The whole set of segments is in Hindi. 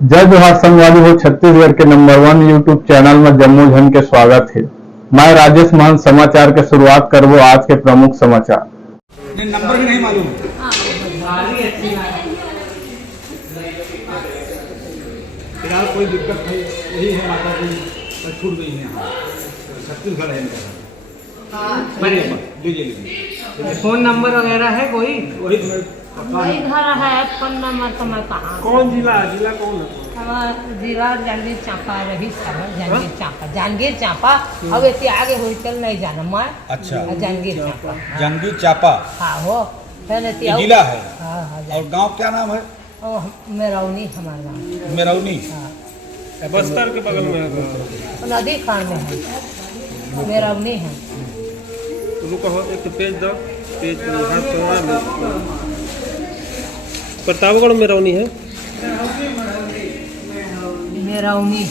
जय जोहार संगवारी हो। छत्तीसगढ़ के नंबर 1 यूट्यूब चैनल में जम्मू झन के स्वागत है। मैं राजेश महंत समाचार के शुरुआत करबो आज के प्रमुख समाचार। नंबर भी नहीं मालूम। फिलहाल कोई दिक्कत है, यही है माता जी छूट गई है। यहाँ छत्तीसगढ़ है इनका। फोन नंबर वगैरह है कोई? वही घर है फोन नंबर तो मैं कहाँ। कौन जिला कौन है? हमारा जिला जांगीर चांपा रही साहब। जांगीर चांपा अब इतने आगे हो चल नहीं जाना मैं। अच्छा, जांगीर चांपा। जंगी चापा हाँ हो पहले ये जिला है। हाँ हाँ और गांव क्या नाम है? मेरौनी हमारा गाँव। मेरौनी। हाँ बस्तर के बगल में है। नदी खान में है, मेरौनी है। रुको हो एक पेज दो, पेज पर हाथ चढ़ा लो। प्रतापगढ़ में रौनी है। मेरौनी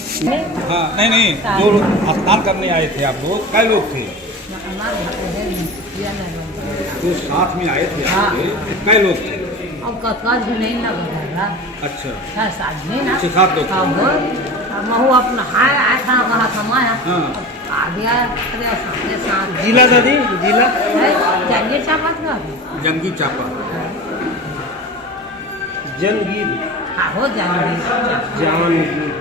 हाँ नहीं जो स्नान करने आए थे आप लोग, कै लोग थे जो साथ में आए थे? हाँ। कै लोग थे? अब कतका भी नहीं लगा। अच्छा, 6 आदमी ना। 6-7 लोग हाँ थे। हो महू अपना हाय आया था वहाँ समाया। हाँ। आ गया अरे सामने साथ जिला दादी जिला जांगीर चांपा का। जंगी चापा। जंगीर हाँ हो जांगीर। जानगीर